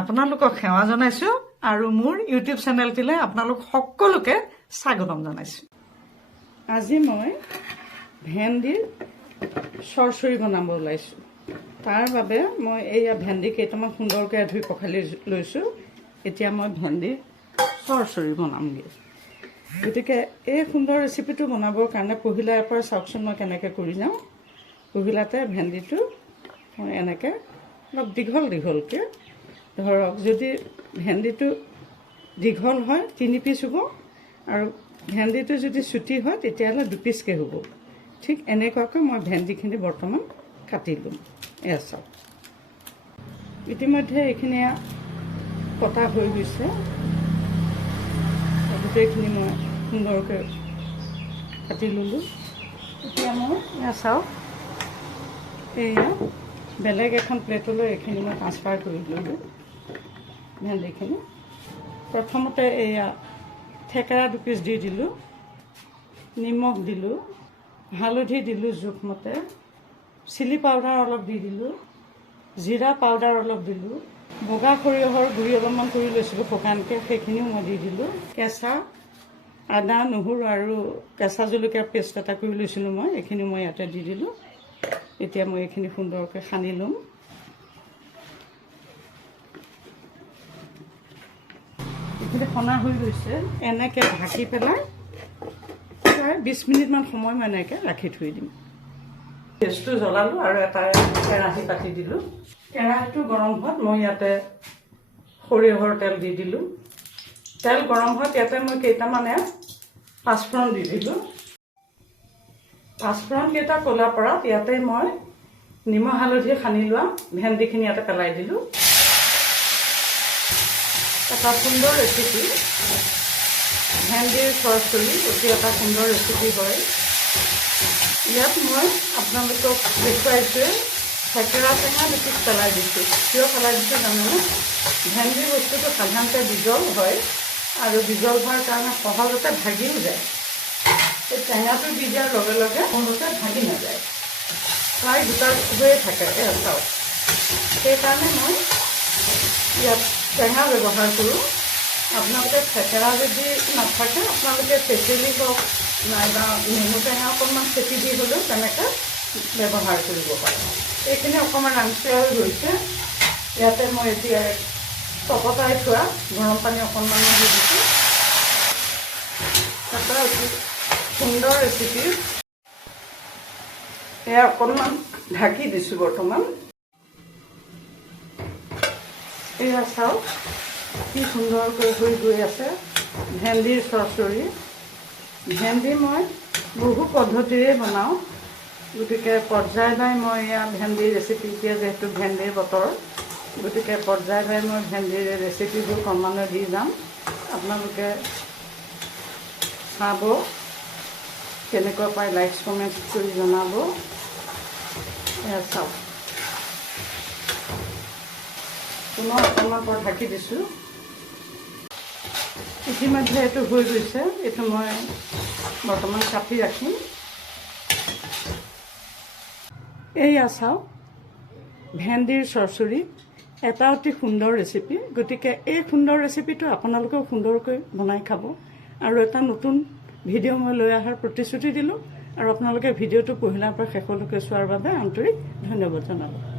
আপোনালোকক সেৱা জনাইছো আৰু মোৰ ইউটিউব চেনেলটিলৈ আপোনালোক সকলোকে স্বাগতম জনাইছো। আজি মই ভেন্দিৰ চৰচৰি বনাব ওলাইছো। তাৰ বাবে মই এইয়া ভেন্দি কেইটামান সুন্দৰকৈ ধুই পখালি লৈছো। এতিয়া মই ভেন্দিৰ চৰচৰি বনামগৈ। গতিকে এই সুন্দৰ ৰেচিপিটো বনাবৰ কাৰণে পহিলাৰ পৰা চাওকচোন মই কেনেকৈ কৰি যাওঁ। পহিলাতে ভেন্দিটো মই এনেকৈ অলপ দীঘল দীঘলকৈ ধৰক, যদি ভেন্দিটো দীঘল হয় 3 পিচ হ'ব আৰু ভেন্দিটো যদি চুটি হয় তেতিয়াহ'লে 2 পিচকৈ হ'ব। ঠিক এনেকুৱাকৈ মই ভেন্দিখিনি বৰ্তমান কাটি ল'ম। এয়া চাওক, ইতিমধ্যে এইখিনি কটা হৈ গৈছে। গোটেইখিনি মই সুন্দৰকৈ কাটি ল'লোঁ। এতিয়া মই এয়া চাওক, এয়া বেলেগ এখন প্লেটলৈ এইখিনি মই ট্ৰান্সফাৰ কৰি ল'লোঁ। ভেন্দিখিনি প্ৰথমতে এয়া থেকেৰা 2 পিচ দি দিলোঁ, নিমখ দিলোঁ, হালধি দিলোঁ জোখমতে, চিলি পাউডাৰ অলপ দি দিলোঁ, জিৰা পাউডাৰ অলপ দিলোঁ, বগা সৰিয়হৰ গুড়ি অলপমান কৰি লৈছিলোঁ শুকানকৈ, সেইখিনিও মই দি দিলোঁ। কেঁচা আদা নহৰু আৰু কেঁচা জলকীয়াৰ পেষ্ট এটা কৰি লৈছিলোঁ মই, এইখিনি মই ইয়াতে দি দিলোঁ। এতিয়া মই এইখিনি সুন্দৰকৈ সানি ল'ম। এইখিনি সনা হৈ গৈছে। এনেকৈ ঢাকি পেলাই প্ৰায় 20 মিনিটমান সময় মই এনেকৈ ৰাখি থৈ দিম। গেছটো জ্বলালোঁ আৰু এটা কেৰাহী পাতি দিলোঁ। কেৰাহীটো গৰম হোৱাত মই ইয়াতে সৰিয়হৰ তেল দি দিলোঁ। তেল গৰম হোৱাত ইয়াতে মই কেইটামানে পাঁচফোৰণ দি দিলোঁ। পাঁচফোৰণকেইটা ক'লা পৰাত ইয়াতে মই নিমখ হালধি সানি লোৱা ভেন্দিখিনি ইয়াতে পেলাই দিলোঁ। এটা সুন্দৰ ৰেচিপি, ভেন্দিৰ চৰচৰি অতি এটা সুন্দৰ ৰেচিপি হয়। ইয়াত মই আপোনালোকক দেখুৱাইছোৱে থেকেৰা টেঙা 2 পিচ পেলাই দিছোঁ। কিয় পেলাই দিছোঁ জানেনে? ভেন্দিৰ বস্তুটো সাধাৰণতে বিজল হয় আৰু বিজল হোৱাৰ কাৰণে সহজতে ভাগিও যায়। এই টেঙাটো দি দিয়াৰ লগে লগে সহজতে ভাগি নাযায়, প্ৰায় গোটা হৈয়ে থাকে। চাওক, সেইকাৰণে মই ইয়াত টেঙা ব্যৱহাৰ কৰোঁ। আপোনালোকে থেকেৰা যদি নাথাকে আপোনালোকে তেতেলী হওক নাইবা নেমু টেঙা অকণমান চেপি দি হ'লেও তেনেকৈ ব্যৱহাৰ কৰিব পাৰে। এইখিনি অকণমান ৰাংচুৱা হৈ গৈছে। ইয়াতে মই এতিয়া তপতাই থোৱা গৰম পানী অকণমান দি দিছোঁ। এটা অতি সুন্দৰ ৰেচিপি। এয়া অকণমান ঢাকি দিছোঁ বৰ্তমান। এয়া চাওক কি সুন্দৰকৈ হৈ গৈ আছে ভেন্দিৰ চৰচৰি। ভেন্দি মই বহু পদ্ধতিৰে বনাওঁ, গতিকে পৰ্যায় বাই মই এয়া ভেন্দিৰ ৰেচিপি, এতিয়া যিহেতু ভেন্দিৰ বতৰ, গতিকে পৰ্যায় বাই মই ভেন্দিৰ ৰেচিপিবোৰ ক্ৰমান্বয়ে দি যাম। আপোনালোকে চাব, কেনেকুৱা পায় লাইক কমেণ্ট কৰি জনাব। এয়া চাওক, পুনৰ অকণমান পৰ ঢাকি দিছোঁ। ইতিমধ্যে এইটো হৈ গৈছে। এইটো মই বৰ্তমান কাটি ৰাখিম। এইয়া চাওক, ভেন্দিৰ চৰচৰি এটা অতি সুন্দৰ ৰেচিপি। গতিকে এই সুন্দৰ ৰেচিপিটো আপোনালোকেও সুন্দৰকৈ বনাই খাব। আৰু এটা নতুন ভিডিঅ' মই লৈ অহাৰ প্ৰতিশ্ৰুতি দিলোঁ আৰু আপোনালোকে ভিডিঅ'টো পহিলাৰ পৰা শেষলৈকে চোৱাৰ বাবে আন্তৰিক ধন্যবাদ জনালোঁ।